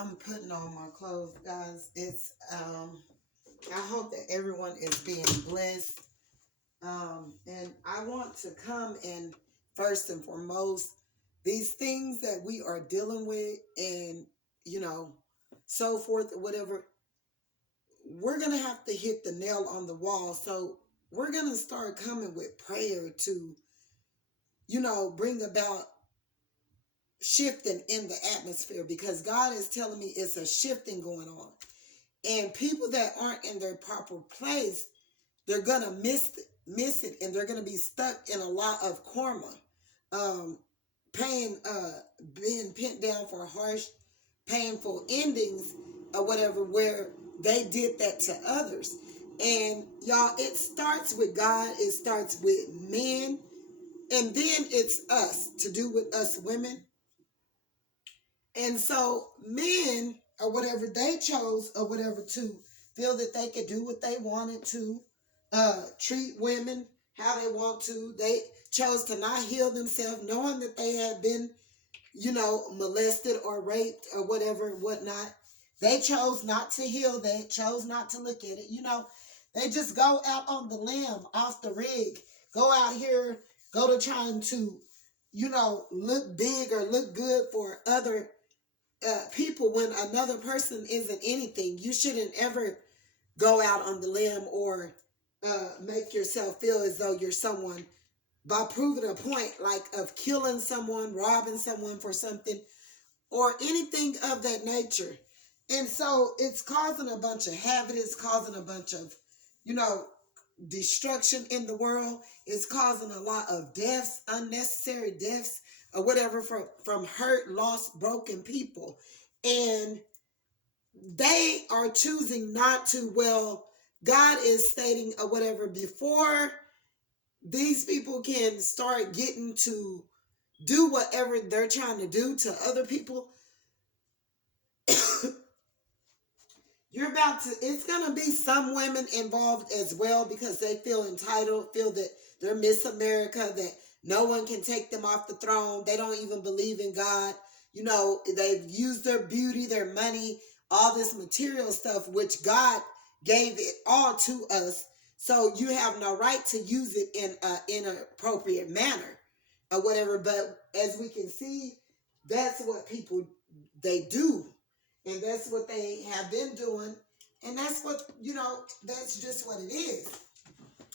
I'm putting on my clothes, guys. I hope that everyone is being blessed. And I want to come and first and foremost, these things that we are dealing with and you know, so forth or whatever, we're gonna have to hit the nail on the wall. So we're gonna start coming with prayer to, bring about shifting in the atmosphere because God is telling me it's a shifting going on. And people that aren't in their proper place, they're gonna miss it, and they're gonna be stuck in a lot of karma, um, paying, being pinned down for harsh, painful endings or whatever, where they did that to others. And y'all, it starts with God. It starts with men, and then it's us to do with us women. And so men or whatever, they chose or whatever to feel that they could do what they wanted to, treat women how they want to. They chose to not heal themselves, knowing that they had been, molested or raped or whatever and whatnot. They chose not to heal. They chose not to look at it. They just go out on the limb, off the rig, go out here, go to trying to, look big or look good for other people when another person isn't anything. You shouldn't ever go out on the limb or make yourself feel as though you're someone by proving a point like of killing someone, robbing someone for something, or anything of that nature. And so it's causing a bunch of havoc. It's causing a bunch of, you know, destruction in the world. It's causing a lot of deaths, unnecessary deaths, or whatever from hurt, lost, broken people. And they are choosing not to. Well, God is stating or whatever, before these people can start getting to do whatever they're trying to do to other people, it's going to be some women involved as well because they feel entitled, feel that they're Miss America, that no one can take them off the throne. They don't even believe in God. They've used their beauty, their money, all this material stuff, which God gave it all to us. So you have no right to use it in an inappropriate manner or whatever. But as we can see, that's what people, they do, and that's what they have been doing, and that's what, that's just what it is.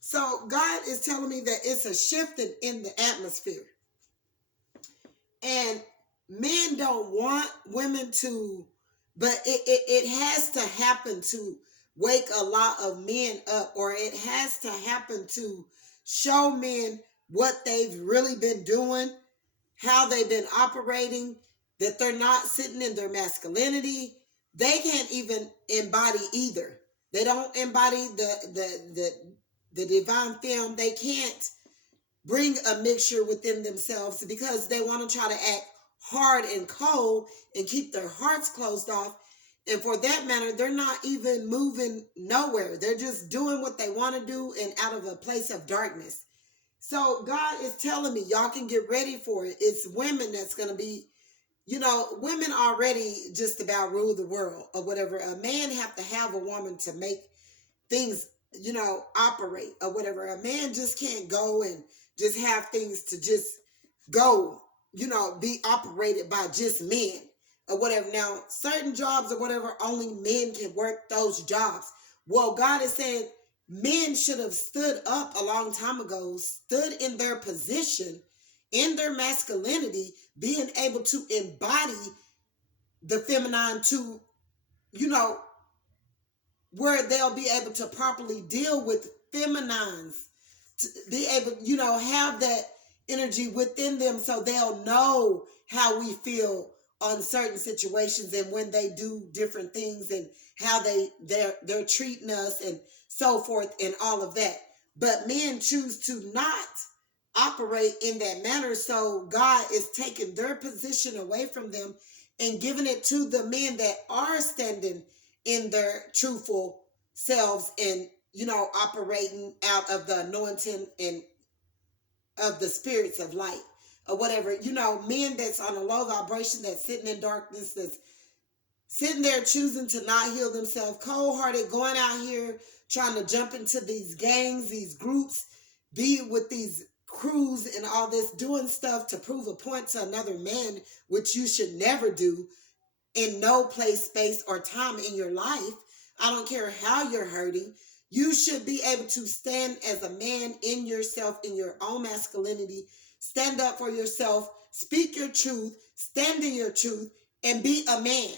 So God is telling me that it's a shifting in the atmosphere, and men don't want women to, but it has to happen to wake a lot of men up, or it has to happen to show men what they've really been doing, how they've been operating, that they're not sitting in their masculinity. They can't even embody either. They don't embody the divine film. They can't bring a mixture within themselves because they want to try to act hard and cold and keep their hearts closed off. And for that matter, they're not even moving nowhere. They're just doing what they want to do and out of a place of darkness. So God is telling me, y'all can get ready for it. It's women that's going to be, women already just about rule the world or whatever. A man have to have a woman to make things, operate or whatever. A man just can't go and just have things to just go, be operated by just men or whatever. Now, certain jobs or whatever, only men can work those jobs. Well, God is saying men should have stood up a long time ago, stood in their position, in their masculinity, being able to embody the feminine to, you know, where they'll be able to properly deal with feminines, to be able, have that energy within them so they'll know how we feel on certain situations and when they do different things and how they're treating us and so forth and all of that. But men choose to not operate in that manner, so God is taking their position away from them and giving it to the men that are standing in their truthful selves and, operating out of the anointing and of the spirits of light or whatever. Men that's on a low vibration, that's sitting in darkness, that's sitting there choosing to not heal themselves, cold-hearted, going out here trying to jump into these gangs, these groups, be with these crews and all this, doing stuff to prove a point to another man, which you should never do in no place, space, or time in your life. I don't care how you're hurting. You should be able to stand as a man in yourself, in your own masculinity, stand up for yourself, speak your truth, stand in your truth, and be a man.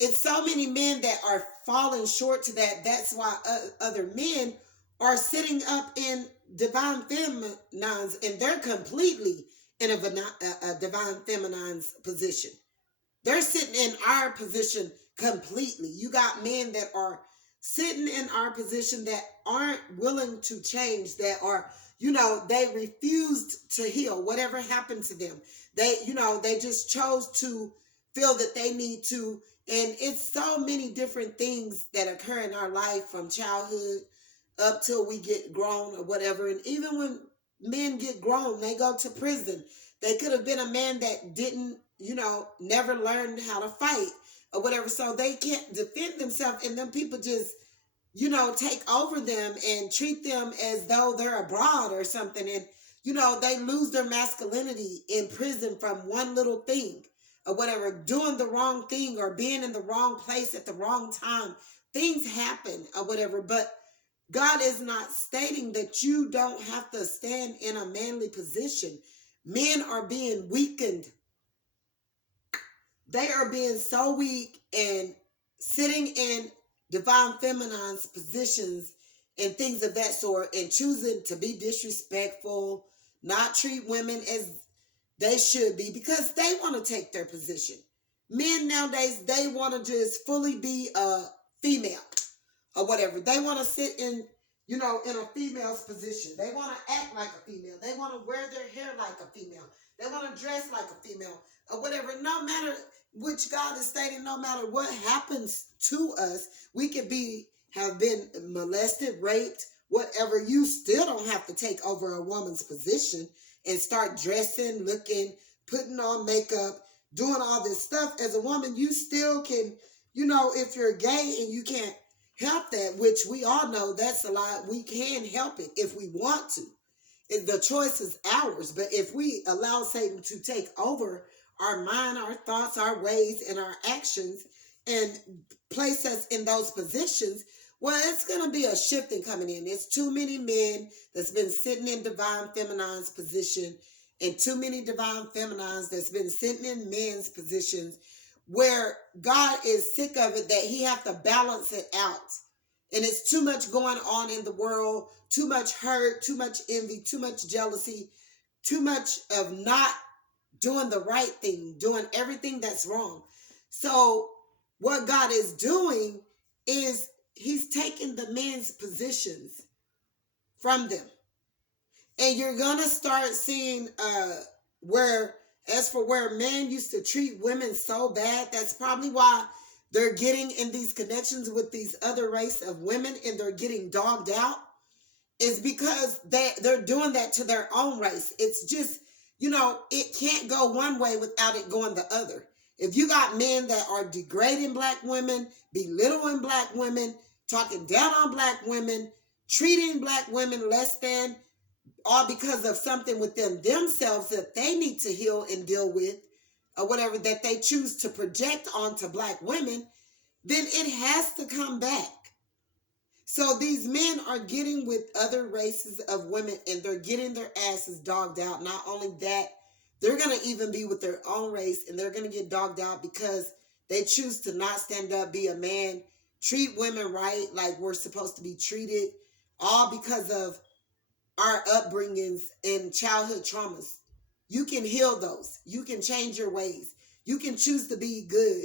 It's so many men that are falling short to that. That's why other men are sitting up in divine feminines, and they're completely in a divine feminine's position. They're sitting in our position completely. You got men that are sitting in our position that aren't willing to change, that are, they refused to heal whatever happened to them. They just chose to feel that they need to. And it's so many different things that occur in our life from childhood up till we get grown or whatever. And even when men get grown, they go to prison. They could have been a man that didn't, never learned how to fight or whatever. So they can't defend themselves. And then people just, take over them and treat them as though they're abroad or something. And, they lose their masculinity in prison from one little thing or whatever, doing the wrong thing or being in the wrong place at the wrong time. Things happen or whatever. But God is not stating that you don't have to stand in a manly position. Men are being weakened. They are being so weak and sitting in divine feminine's positions and things of that sort, and choosing to be disrespectful, not treat women as they should be because they want to take their position. Men nowadays, they want to just fully be a female or whatever. They want to sit in, in a female's position. They want to act like a female. They want to wear their hair like a female. They want to dress like a female or whatever. No matter, which God is stating, no matter what happens to us, we could have been molested, raped, whatever. You still don't have to take over a woman's position and start dressing, looking, putting on makeup, doing all this stuff. As a woman, you still can, if you're gay and you can't help that, which we all know that's a lie. We can help it if we want to. The choice is ours. But if we allow Satan to take over our mind, our thoughts, our ways, and our actions and place us in those positions, well, it's going to be a shifting coming in. It's too many men that's been sitting in divine feminine's position and too many divine feminines that's been sitting in men's positions where God is sick of it, that he have to balance it out. And it's too much going on in the world, too much hurt, too much envy, too much jealousy, too much of not doing the right thing, doing everything that's wrong. So what God is doing is he's taking the men's positions from them. And you're going to start seeing where men used to treat women so bad, that's probably why they're getting in these connections with these other race of women and they're getting dogged out, is because they're doing that to their own race. It's just, it can't go one way without it going the other. If you got men that are degrading black women, belittling black women, talking down on black women, treating black women less than, all because of something within themselves that they need to heal and deal with, or whatever, that they choose to project onto black women, then it has to come back. So these men are getting with other races of women and they're getting their asses dogged out. Not only that, they're going to even be with their own race and they're going to get dogged out because they choose to not stand up, be a man, treat women right like we're supposed to be treated, all because of our upbringings and childhood traumas. You can heal those. You can change your ways. You can choose to be good.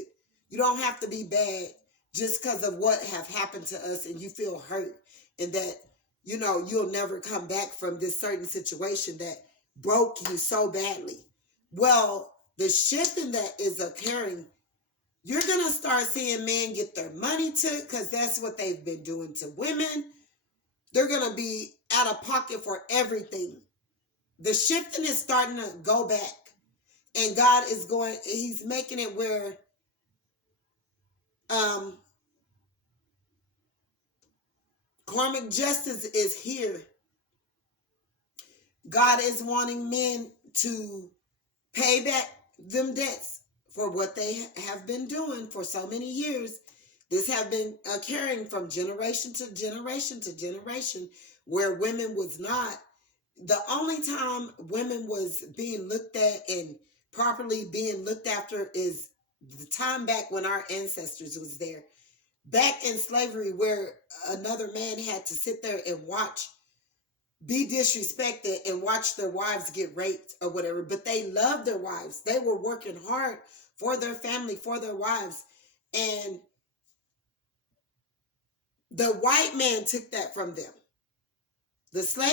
You don't have to be bad just because of what have happened to us and you feel hurt and that, you'll never come back from this certain situation that broke you so badly. Well, the shifting that is occurring, you're going to start seeing men get their money took because that's what they've been doing to women. They're going to be out of pocket for everything. The shifting is starting to go back. And God is he's making it where Um, karmic justice is here. God is wanting men to pay back them debts for what they have been doing for so many years. This have been carrying from generation to generation to generation, where women was not. The only time women was being looked at and properly being looked after is the time back when our ancestors was there. Back in slavery, where another man had to sit there and watch, be disrespected and watch their wives get raped or whatever, but they loved their wives. They were working hard for their family, for their wives. And the white man took that from them. The slave